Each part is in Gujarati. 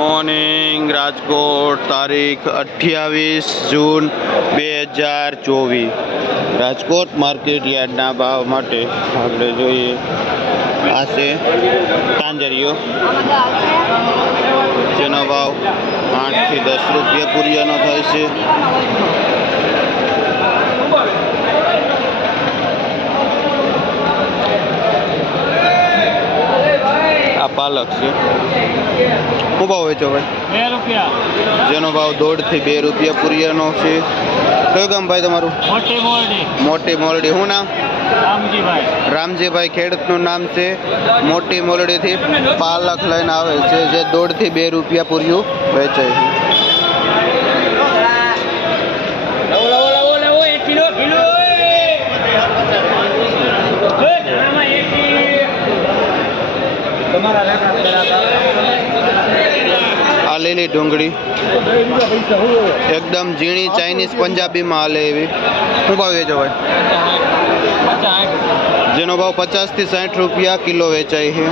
મોર્નિંગ રાજકોટ તારીખ 28 જૂન 2024 રાજકોટ માર્કેટ યાર્ડના ભાવ માટે આપણે જોઈએ આ છે તાંજરીઓ જેનો ભાવ 8 થી 10 રૂપિયા પૂરિયાનો થાય છે। આ પાલક છે શું ભાવ વેચો ભાઈ? 2 રૂપિયા જેનો ભાવ 1.5 થી 2 રૂપિયા પૂરિયાનો છે। કયું ગામ ભાઈ તમારું? મોટી મોરડી। મોટી મોરડી। શું નામ? રામજીભાઈ। રામજીભાઈ ખેડૂતનું નામ છે। મોટી મોરડીથી પાલક લઈને આવે છે જે 1.5 થી 2 રૂપિયા પૂરિયું વેચાય છે। આ લીલી ડુંગળી એકદમ ઝીણી ચાઇનીઝ પંજાબીમાં હાલે એવી શું ભાવ વેચો ભાઈ? જેનો ભાવ 50 થી 60 રૂપિયા કિલો વેચાય છે।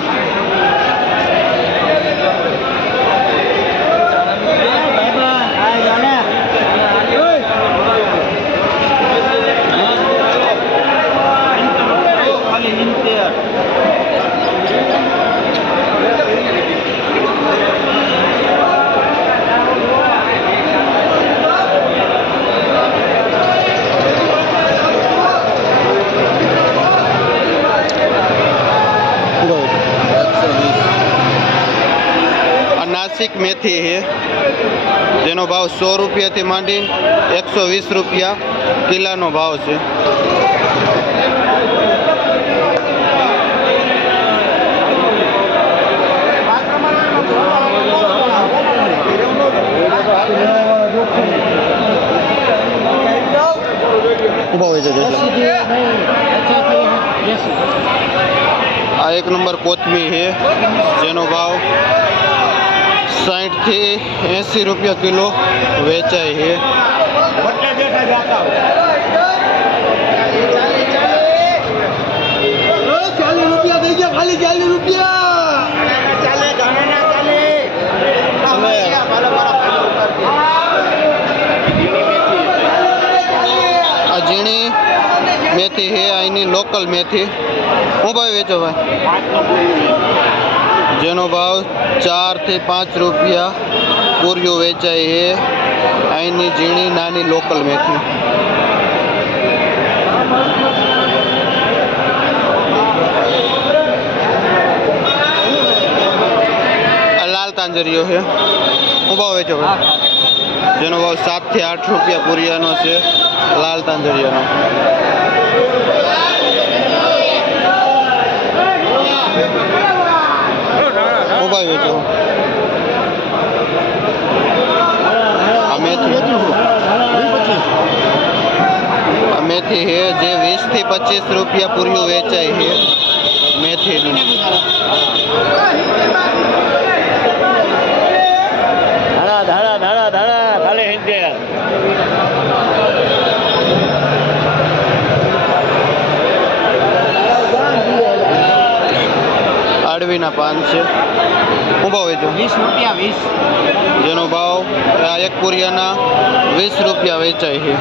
नासिक मेथी है जेनो भाव 100 रुपया थी मांडी 120 रुपया किला नो भाव है। आ 1 नंबर कोथमी है जेनो भाव 60 થી 80 रुपया किलो वेचाय है। 40 રૂપિયા થઈ ગયા, ખાલી 40 રૂપિયા ચાલે ગાના ના ચાલે। आ झीणी मेथी है आईनी लोकल मेथी શું ભાવ વેચો ભાઈ? જેનો ભાવ 4 થી 5 રૂપિયા પૂરિયું વેચાય છે। અહીંની ઝીણી નાની લોકલ મેથી। લાલ તાંજરીઓ છે શું ભાવ વેચો ભાઈ? જેનો ભાવ 7 થી 8 રૂપિયા પૂરિયાનો છે લાલ તાંજરીયાનો। શું ભાવ વેચો? मेथी है जे 20 થી 25 રૂપિયા પૂરિયું વેચાય છે મેથીની। ધાડા ધાડા ધાડા ધાડા ખાલી હિંદે આડવીના પાન છે શું ભાવ વેચો? 20 રૂપિયા 20 જેનો ભાવ આ એક પૂરિયાના 20 રૂપિયા વેચાય છે।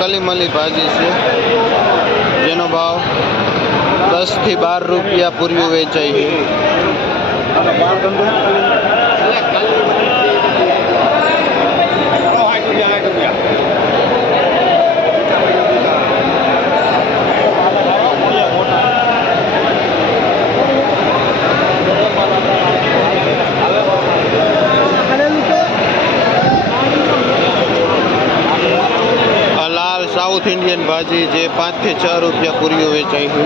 કલીમલી ભાજી છે જેનો ભાવ 10 થી 12 રૂપિયા પૂરિયું વેચાય છે। साउथ इंडियन भाजी जे 5 થી 6 રૂપિયા પૂરિયું વેચાય છે।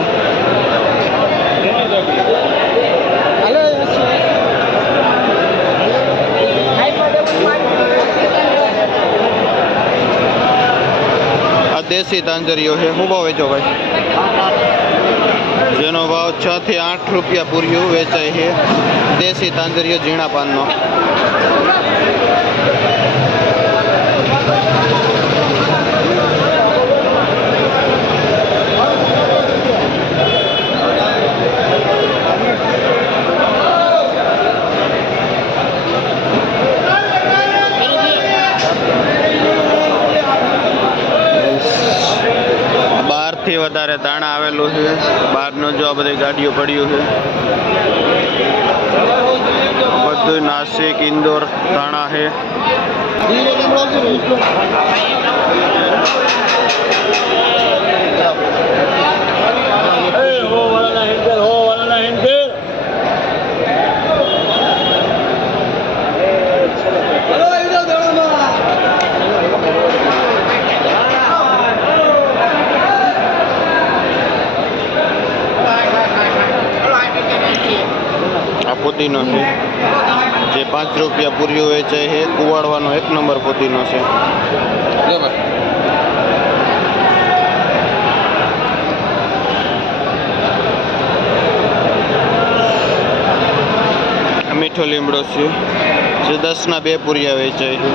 દેશી તાંજરીઓ છે. શું ભાવ વેચો ભાઈ? જેનો ભાવ 6 થી 8 રૂપિયા પૂર્યું વેચાય છે. દેશી તાંજરીઓ ઝીણા પાનનો. થી વધારે દાણા આવેલું છે. બહારનો જો આ બધી ગાડીઓ પડ્યું છે. બધું નાસિક ઇન્દોર દાણા છે. આ પુદીનો છે જે 5 રૂપિયા પૂર્યો વેચાય છે. કુવાડવાનો 1 નંબર પુદીનો છે. મીઠો લીમડો છે જે 10 ના 2 પૂરિયા વેચાય છે.